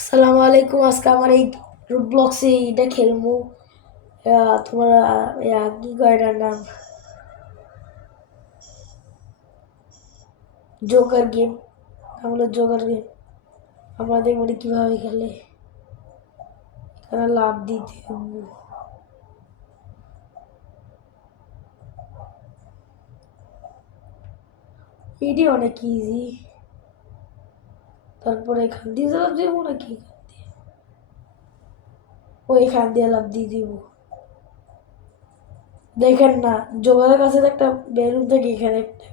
আসসালামু আলাইকুম। আজকে আমার এই রোবলক্সে এটা খেলবো। তোমরা কি কয় এটার নাম? Joker game. আমরা জোকার গেম। আমরা দেখবো এটা কিভাবে খেলে। এখানে লাভ দিতে হবে। এটি অনেক ইজি। তারপরে এখান দিয়ে লাভ দিব নাকি? এখান দিয়ে লাভ দিয়ে দিব। দেখেন না, জোকারের কাছে তো একটা বেলুন থাকে এখানে একটা।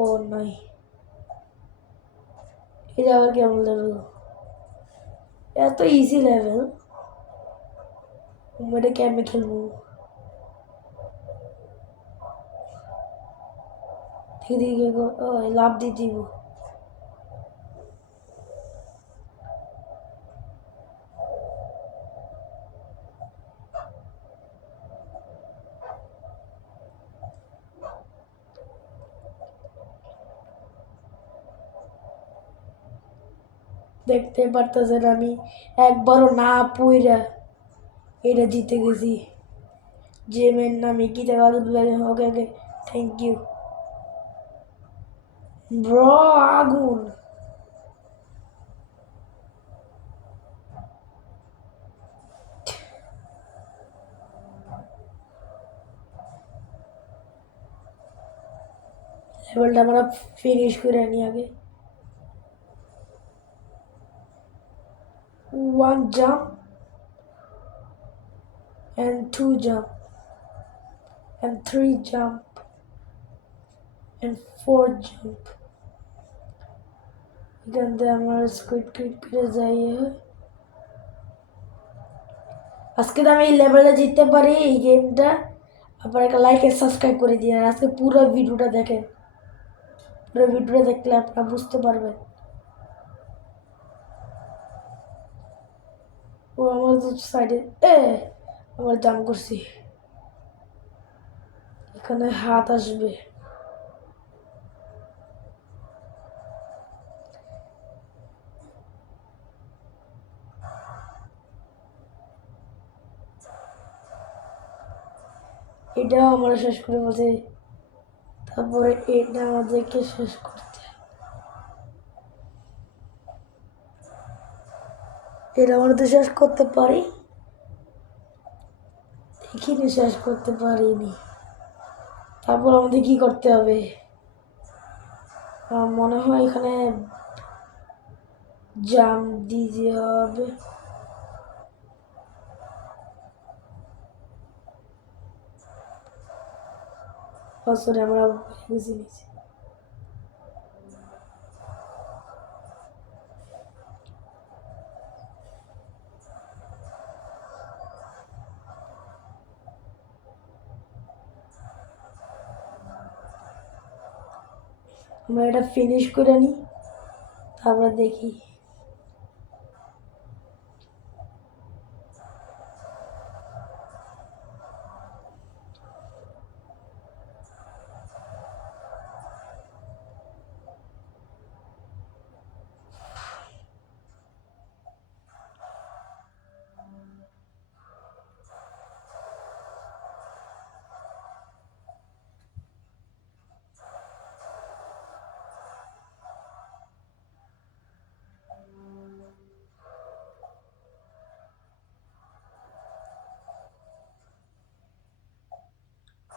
ও নাই, এটা আবার কেমন লেভেল? এত ইজি লেভেল, এটা কেমনে খেলবো? ধীরে ধীরে লাভ দিয়ে দিব। দেখতে পারতেছেন আমি একবারও না পইরা এটা জিতে গেছি। জেমের নামে কি ওকে ওকে, থ্যাংক ইউ ব্রো। আগুন লেভেলটা আমরা ফিনিশ করে আনি আগে। One jump and to jump and three jump and four jump. এখান থেকে আমরা স্কুইড কুইড করে যাই। আজকে তো আমি এই লেভেলে জিততে পারি এই গেমটা। আপনার একটা লাইক আর সাবস্ক্রাইব করে দিন, আর আজকে পুরো ভিডিওটা দেখেন। পুরো ভিডিওটা দেখলে আপনারা বুঝতে পারবেন। আমার তো সাইডে আমার জাম করছি, এখানে হাত আসবে। এটাও আমরা শেষ করে বসে, তারপরে এটা আমাদেরকে শেষ করতে। এটা আমরা তো শেষ করতে পারি, দেখিনি শেষ করতে পারিনি। তারপর আমাদের কি করতে হবে? আমার মনে হয় এখানে জাম দিতে হবে। বছরে আমরা বুঝে নিয়েছি। আমরা এটা ফিনিশ করে নিই, তারপর দেখি।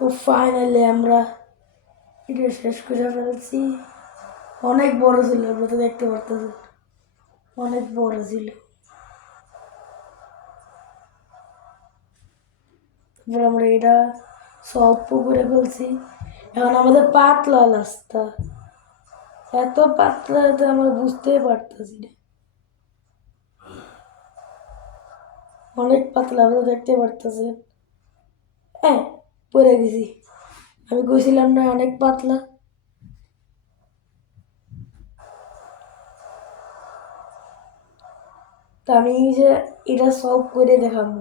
ও ফাইনালি আমরা এটা শেষ করে ফেলছি। অনেক বড় ছিল, আমরা তো দেখতে পারতেছি অনেক বড় ছিল। তারপর আমরা এটা সলভ করে ফেলছি। এখন আমাদের পাতলা রাস্তা, এত পাতলা যে আমরা বুঝতেই পারতেছি না। অনেক পাতলা, আমরা দেখতে পারতেছি। হ্যাঁ, পড়ে গেছি। আমি কইছিলাম না অনেক পাতলা। তা আমি যে এটা সলভ করে দেখাবো।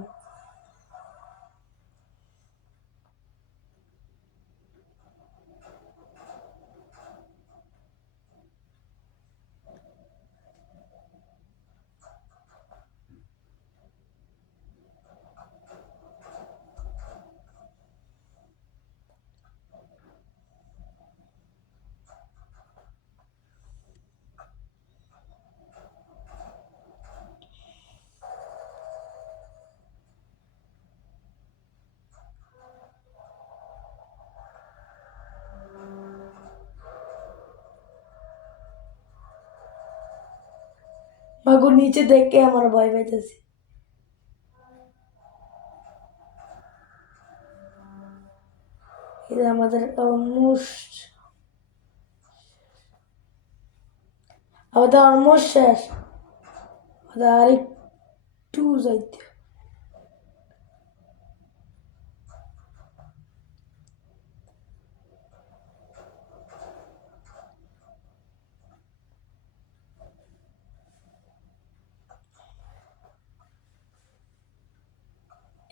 আমাকে নিচে দেখে আমার ভয় পাইতেছে। এটা আমাদের অলমোস্ট শেষ। আমাদের আরেকটু যাইতে।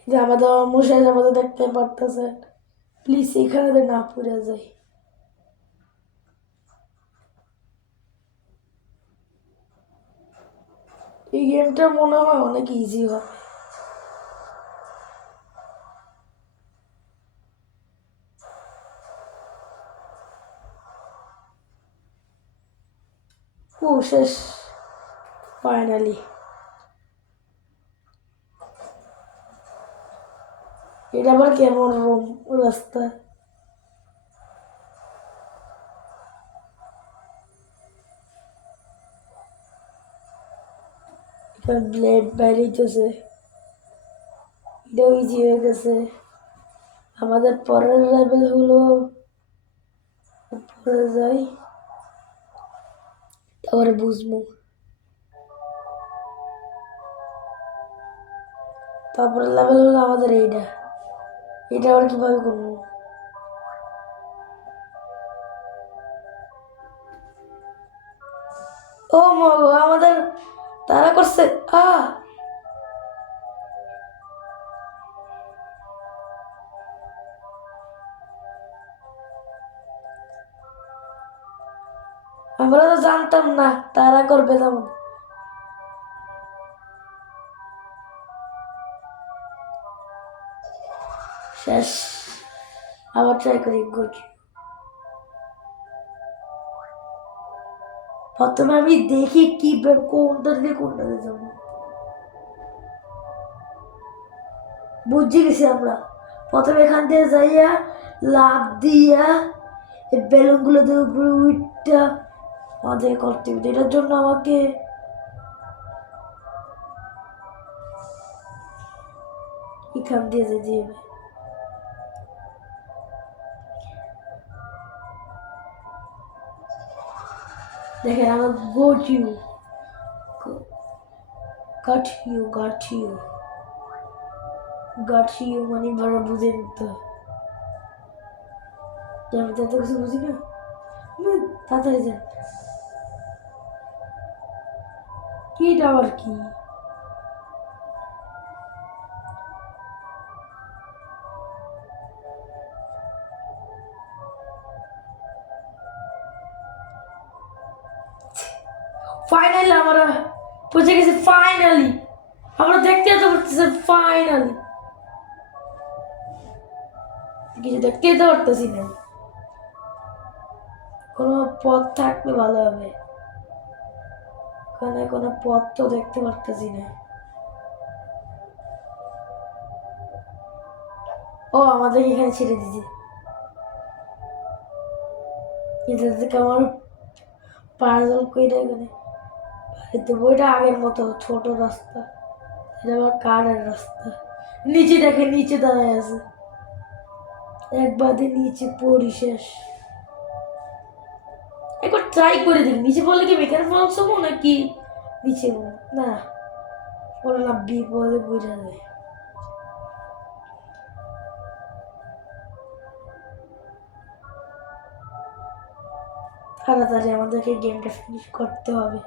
যে আমাদের অলমোস্ট শেষ, আমাদের দেখতে পারতেছে। প্লিজ এখানে না পড়ে যাই। এই গেমটা মনে হয় অনেক ইজি হয়। ও শেষ ফাইনালি। এটা আবার কেমন রুম রাস্তা? এখানে ব্লেড বাইরেছে, এটাও ইজি হয়ে গেছে। আমাদের পরের লেভেল হলো উপরে যাই, তারপরে বুঝবো। তারপরে লেভেল হলো আমাদের এইটা। এটা আবার কিভাবে করবো? ও মগো, আমাদের তারা করছে। আমরা তো জানতাম না তারা করবে তেমন। শেষ। আবার ট্রাই করি। গুড। প্রথমে আমি দেখি কি কোনটা দিয়ে কোনটাতে যাবো। বুঝে গেছি আমরা। প্রথমে এখান থেকে যাইয়া লাভ দিয়া এই বেলুনগুলো দিয়ে উপরে উইটটা আমাদের করতে হবে। এটার জন্য আমাকে এখান দিয়ে যেতে হবে। দেখেন আমার গোট ইউ গট ইউ মানে বড় বুঝে নিতে। আমি তো এত কিছু বুঝি না। তাড়াতাড়ি যান। কি টাওয়ার কি? ফাইনালি আমরা পৌঁছে গেছি। ফাইনালি আমরা দেখতে যেতে পারতেছি। ফাইনালি কিছু দেখতে যেতে পারতেছি না। কোনো পথ থাকলে ভালো হবে। ওখানে কোনো পথ তো দেখতে পারতেছি না। ও আমাদের এখানে ছেড়ে দিয়েছে। এটা থেকে আমার পার্সেল কইরা এখানে বাড়িতে বইটা আগের মতো ছোট রাস্তা। এটা আবার কারের রাস্তা। নিচে দেখে, নিচে দাঁড়ায় আছে। একবার দিয়ে নিচে পড়ি শেষ। একবার ট্রাই করে দেখি নিচে পড়লে কি মেকার ফলস হবো নাকি নিচে না পড়লাম বিপদে বুঝা যায়। তাড়াতাড়ি আমাদেরকে গেমটা ফিনিশ করতে হবে।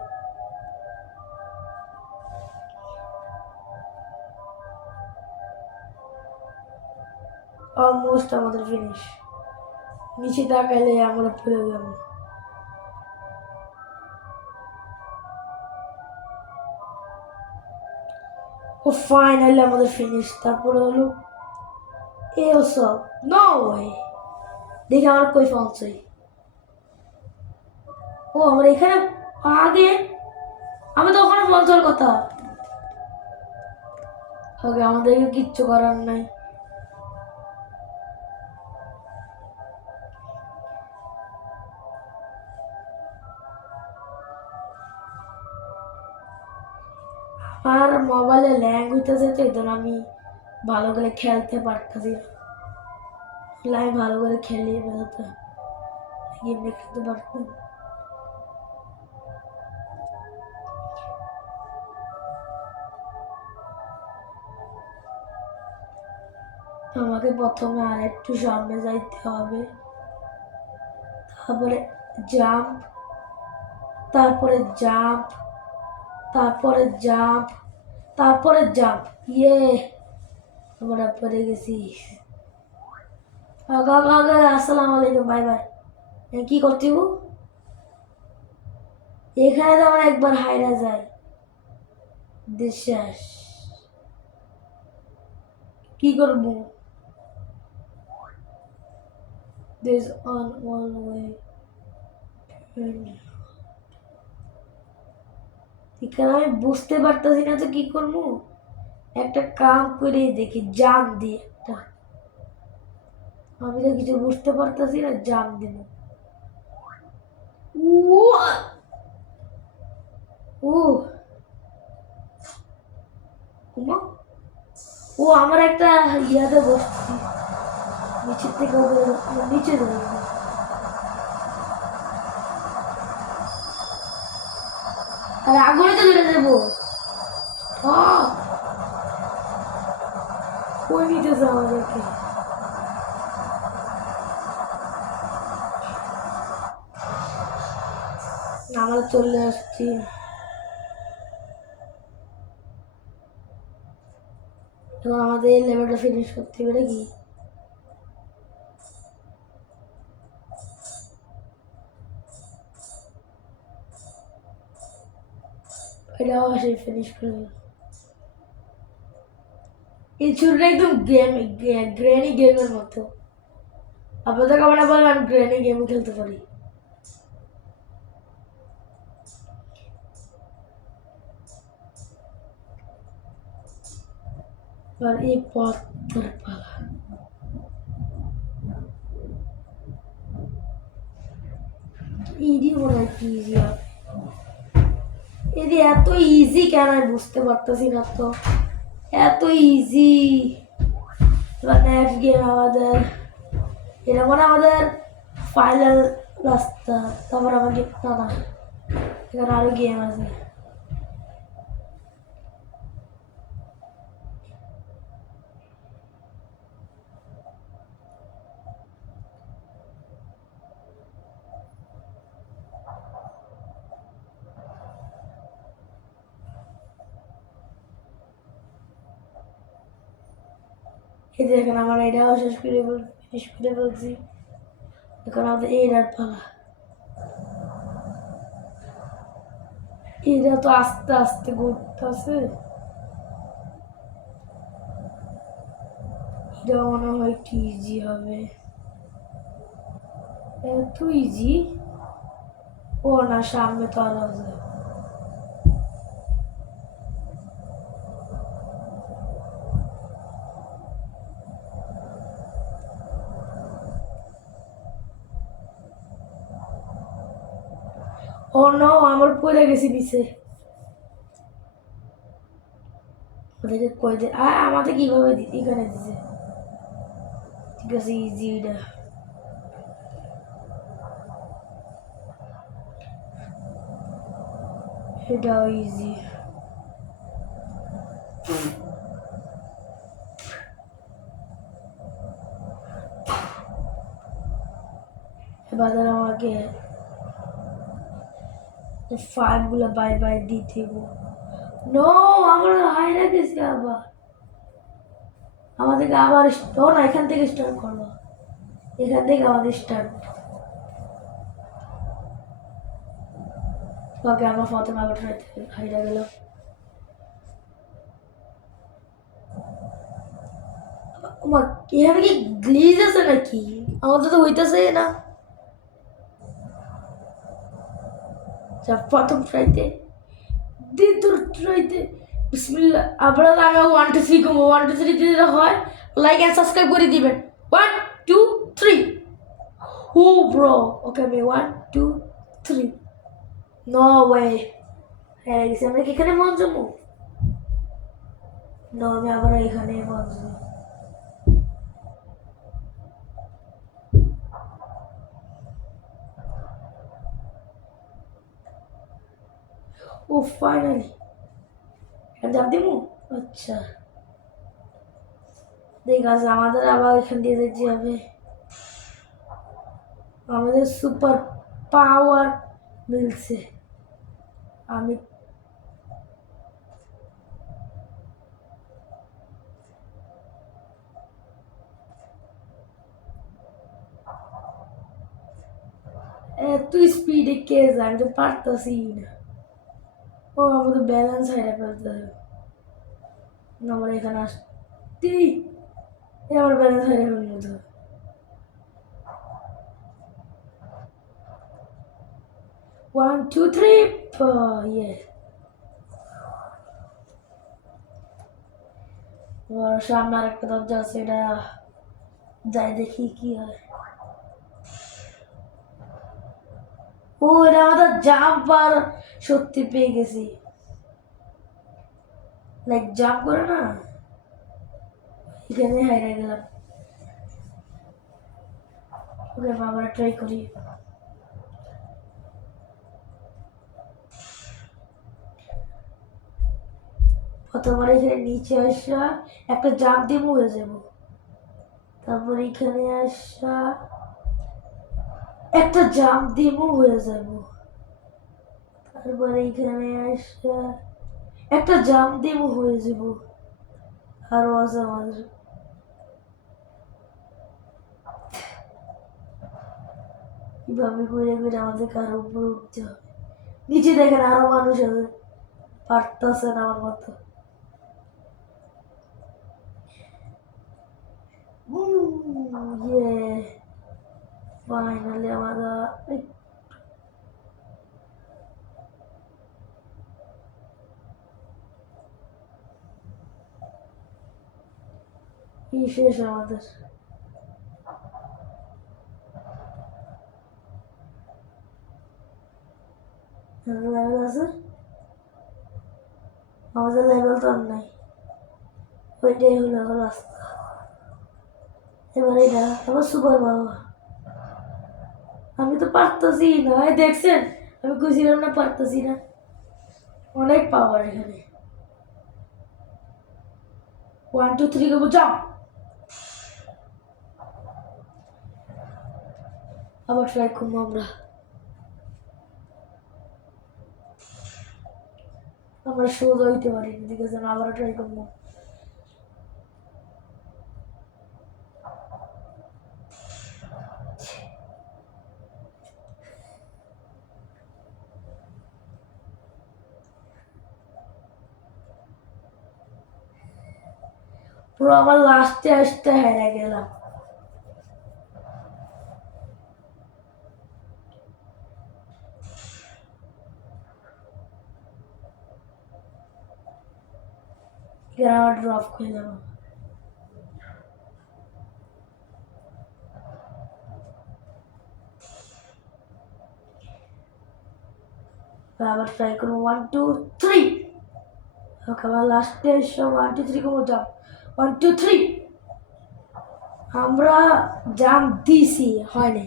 অলমোস্ট আমাদের ফিনিশ। নিচে তাকাইলে আমরা পড়ে যাব। ও ফাইনালি আমাদের ফিনিশ। তারপরে হলো সব নো ওয়ে। দেখি আমার কই পৌঁছাই। ও আমরা এখানে আগে, আমি তো ওখানে পৌঁছার কথা। ওকে আমাদেরকে কিচ্ছু করার নাই। আমার মোবাইলে ল্যাং হইতেছে তো এই জন্য আমি ভালো করে খেলতে পারতেছি না। আমি ভালো করে খেলে বেরোতাম, গেম খেলতে পারতাম। আমাকে প্রথমে আর একটু সামনে যাইতে হবে, তারপরে জাম্প, তারপরে জাম্প, তারপরে জাম্প, তারপরে জাম্প। ইয়ে, আমরা পড়ে গেছি। আসসালামু আলাইকুম, বাই বাই। কি করতে হবো? এখানে তো আমরা একবার হাইরা যায় বিশ্বাস। কি করবো? There's on one way. এখানে আমি বুঝতে পারতেছি না তো কি করবো। একটা কাম করে দেখি, জাম দিয়ে একটা। আমি তো কিছু বুঝতে পারতেছি না, জাম দিব। ও উমা, ও আমার একটা ইয়াতে বসছি, নিচের থেকে নিচে যাবো। আর আগুনে তো ধরে দেবো। কই নিতেছে আমাদেরকে? আমরা চলে আসছি। তো আমাদের এই লেভেলটা ফিনিশ করতে হবে নাকি? এটাও সেই ফিনিশ করবে। এই ছুরিটা একদম গ্র্যানি গেমের মতো। আপনাদের কামড়া বলেন আমি গ্র্যানি গেম খেলতে পারি। আর এই পথের পালা, ইডি মনে হয় কি ইজি হবে। এদি এত ইজি কেন আমি বুঝতে পারতেছি না তো। এত ইজি। এবার নেক্সট গেম আমাদের, এটা মানে আমাদের ফাইনাল রাস্তা। তারপর আমাকে না, এখানে আরো গেম আছে। এই দেখেন আমার এটাও শেষ করে ফিনিশ করে ফেলছি। এখন আমাদের এইটার পালা। এটা তো আস্তে আস্তে ঘুরতেছে। এটা মনে হয় কি ইজি হবে। এত ইজি? ও না, সামনে তো আরো আছে। ও নো, আমার পড়ে গেছি নিচে। ওদেরকে কই দে, আমাদের কিভাবে এখানে দিছে। ঠিক আছে, ইজি এটা। এটাও ইজি। এবার আমাকে ফাইভ গুলো বাই বাই দিতে। নো, আমরা হাইরা গেছি আবার। আমাদেরকে আবার ও না, এখান থেকে স্টার্ট করবো। এখান থেকে আমাদের স্টার্ট। ওকে, আমরা প্রথমে আবার হাইরা গেল। এখানে কি গ্লিজ আছে নাকি? আমাদের তো হইতেছে না। প্রথম ট্রাইতে, দ্বিতীয় ট্রাইতে বিসমিল্লাহ। আপনারা আগে 1 2 3 কমবো। 1 2 3 যেটা হয়, লাইক এন্ড সাবস্ক্রাইব করে দিবেন। 1 2 3। ও ব্রো, ওকে আমি 1 2 3। No way. হ্যাঁ গেছি। আমরা কি এখানে মন জমু? না আমি আবার এখানে বসবো। ও ফাইনালি এখানে চাপ দিব। আচ্ছা ঠিক আছে, আমাদের আবার এখান দিয়ে যেতে হবে। আমাদের সুপার পাওয়ার মিলছে। আমি এত স্পিডে কে যায়, আমি তো পারতাছি না। ও আমাদের ব্যালেন্স হারিয়ে ফেলতে হবে। আমার এখানে আসতেই আমার ব্যালেন্স হারিয়ে ফেলতে হবে। 1 2 3 ইয়ে সামনে আর একটা দরজা আছে, এটা যাই দেখি কি হয়। ও এটা আমাদের জাম্প আর সত্যি পেয়ে গেছি, লাইক জাম্প করে না, এখানে হারিয়ে গেলাম। ওকে আবার ট্রাই করি। প্রথমবার এখানে নিচে আসা একটা জাম্প দিয়ে মরে যাব, তারপর এখানে আসা একটা জাম্প দিয়ে হয়ে যাব, তারপর এখানে আসা একটা জাম্প দিয়ে হয়ে যাব। আরো আছে আমাদের, কিভাবে ঘুরে ঘুরে আমাদের কারো উপরে উঠতে হবে। নিচে দেখেন আরো মানুষ আছে, পারতেছে না আমার মতো। ইয়ে ফাইনালি আমরা শেষ আমাদের। লেভেল আছে, আমাদের লেভেল তো আর নাই, ওইটাই হলো এখন রাস্তা। এবার এটা আবার সুপার বাবা, আমি তো পারতেছি না, দেখছেন আমি খুঁজছিলাম না, পারতেছি না, অনেক পাওয়ার এখানে। 1 2 3 করবো জাম্প, আবার ট্রাই করবো আমরা। আমরা সোজা হইতে পারি, ঠিক আছে আবার ট্রাই করবো। পুরো আমার লাস্টে আসতে হেরে গেলাম। এখানে আমার ড্রপ হয়ে যাবো। আবার ট্রাই করবো 1 2 3। ওকে আবার লাস্টে এসে 1 2 3 করবো জাম্প, 1 2 3। আমরা জাম্প দিছি, হয়নি,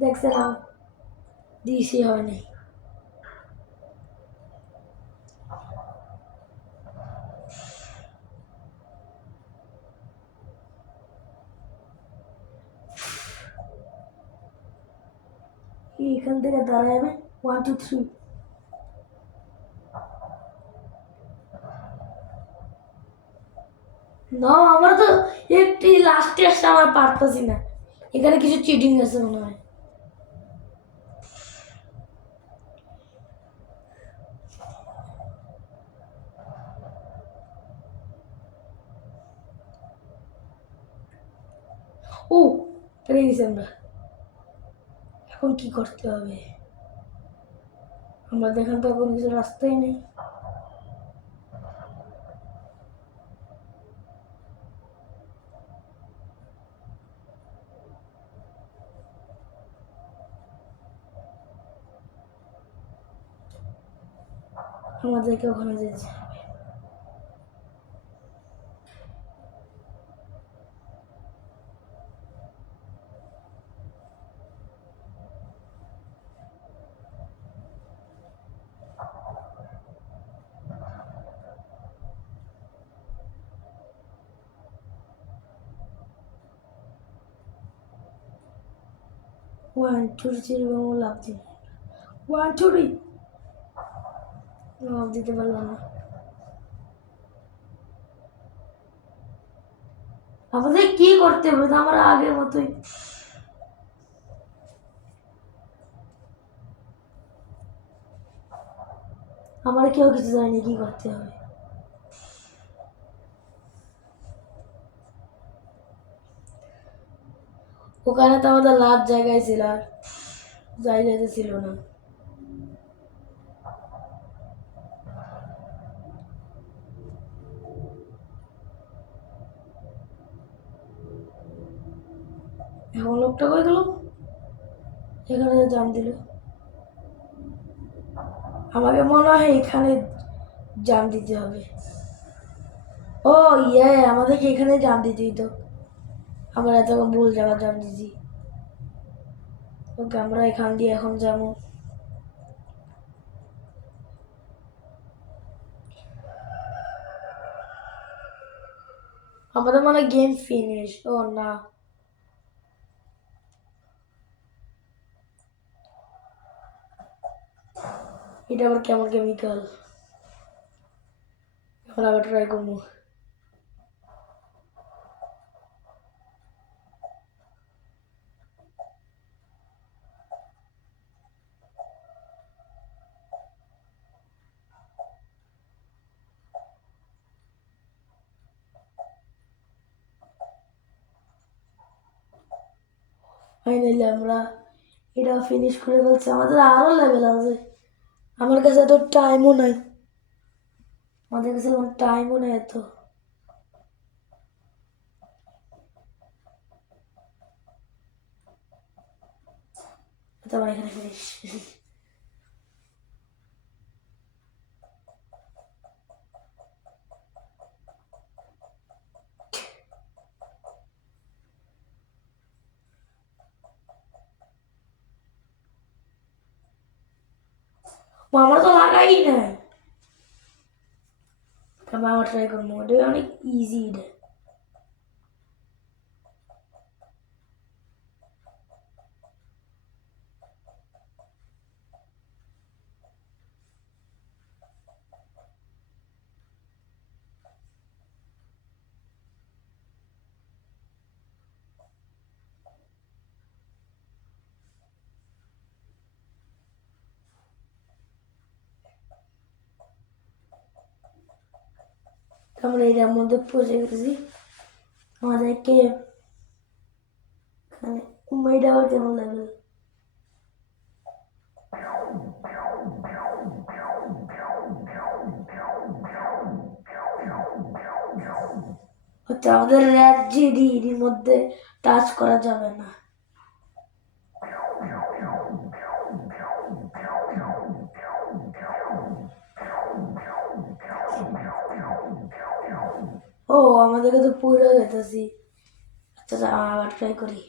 দেখছেন আমি দিছি, হয়নি। এখান থেকে দাঁড়াবে 1 2 3। না আমরা তো একটি লাস্টে আসছে, আমার পারতেছি না, এখানে কিছু চিটিং আছে মনে হয়। ও পেরে গেছি আমরা, এখন কি করতে হবে? আমরা দেখান তো কোনো কিছু রাস্তাই নেই। আমাদেরকে ওখানে যেতে হবে। 1 2 3 লাভ দিন। 1 2 3 লাভ দিতে পারলাম না। আমাদের কি করতে হবে? আমার আগের মতোই আমার কেউ কিছু জানি কি করতে হবে। ওখানে তো আমাদের লাভ জায়গায় ছিল, আর জায়গাতে ছিল না। এখন লোকটা কই গেল? এখানে জাম দিল। আমাকে মনে হয় এখানে জাম দিতে হবে। ও ইয়ে, আমাদেরকে এখানে জাম দিতে হইতো। আমরা এত ভুল জায়গা জাম দিছি। ওকে, আমরা এখান দিয়ে এখন যাবো। আমাদের মনে হয় গেম ফিনিশ। ও না, এটা আবার কেমন কেমিক্যাল? আমরা আবার ট্রাই করবো। ফাইনালি আমরা এটা ফিনিশ করে ফেলছি। আমাদের আরো লেভেল আছে। আমার কাছে এত টাইমও নাই। আমাদের কাছে টাইমও নেই এত। আমার এখানে ফিনিশ। আমরা তো লাগাই নাই। আমি আবার ট্রাই করবো। এটা অনেক ইজি। এটা আমরা এটার মধ্যে পৌঁছে গেছি। আমাদেরকে এটা আবার কেমন লেভেল? হচ্ছে আমাদের র্যাড জিডির মধ্যে টাচ করা যাবে না। ও, আমাদেরকে তো পুরো যেতেছি। আচ্ছা আচ্ছা, আবার ট্রাই করি।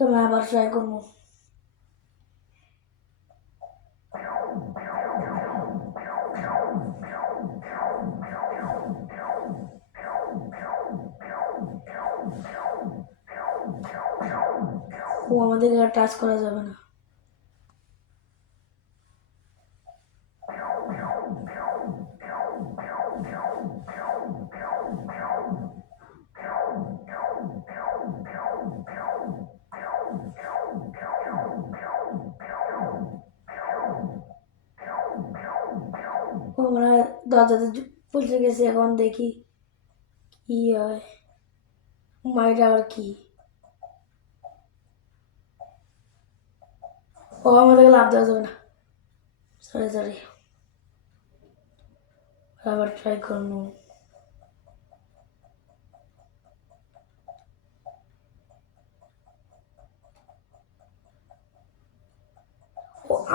তুমি আবার ট্রাই করবো। ও, আমাদেরকে আর টাচ করা যাবে না। আমরা দরজাতে পৌঁছে গেছি। এখন দেখি কি হয়। মাইটা আবার কি? ও, আমাদেরকে লাভ দেওয়া যাবে না। সরি সরি, আবার ট্রাই করবো।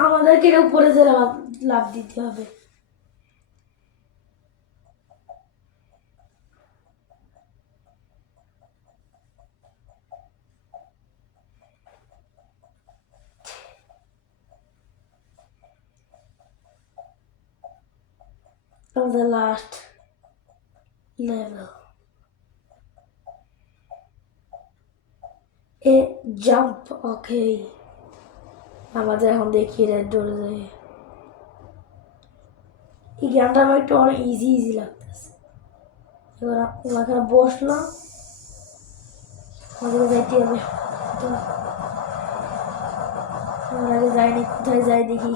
আমাদেরকে এটা উপরে যে লাভ লাভ দিতে হবে। আমাদের লাস্ট লেভেল এ জাম্প। ওকে, আমাদের এখন দেখি রেড ডোরে যাই। এই গেমটা আমার একটু অনেক ইজি ইজি লাগতেছে। এবার এখানে বসলাম, আমাদের যাইতে হবে। আমরা আগে যাইনি, কোথায় যাই দেখি।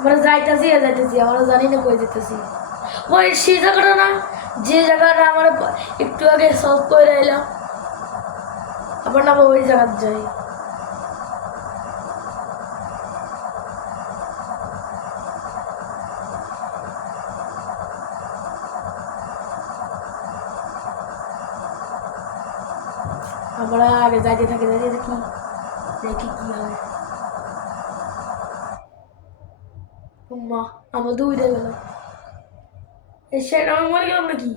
আমরা যাইতেছি আর যাইতেছি, আমরা জানি না কই যেতেছি। ওই সেই জায়গাটা না, যে জায়গাটা আমার একটু আগে সলভ করে এলাম, আবার না ওই জায়গার যাই। আমরা আগে যাইতে থাকি, যাইতে থাকি, দেখি কি হয়। মা, আমার তো উঠে গেল। সেটা আমি মরে গেলাম নাকি?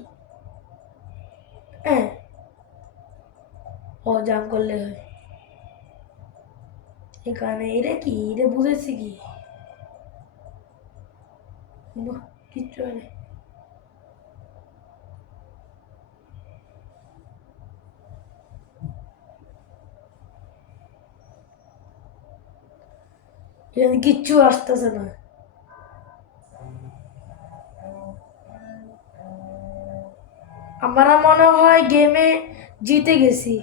হ্যাঁ, ও জাম করলে হয় এখানে। এটা কি, এটা বুঝেছি কি? বাহ, কিচ্ছু হয় না। এখানে কিচ্ছু আসতেছে না। আমরা মনে হয় গেমে জিতে গেছি।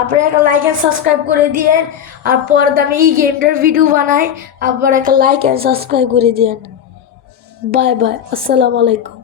আপনারা একটা লাইক অ্যান্ড সাবস্ক্রাইব করে দিয়েন, আর পরে আমি এই গেমটার ভিডিও বানাই, আপনারা একটা লাইক অ্যান্ড সাবস্ক্রাইব করে দিয়েন। বাই বাই, আসসালামু আলাইকুম।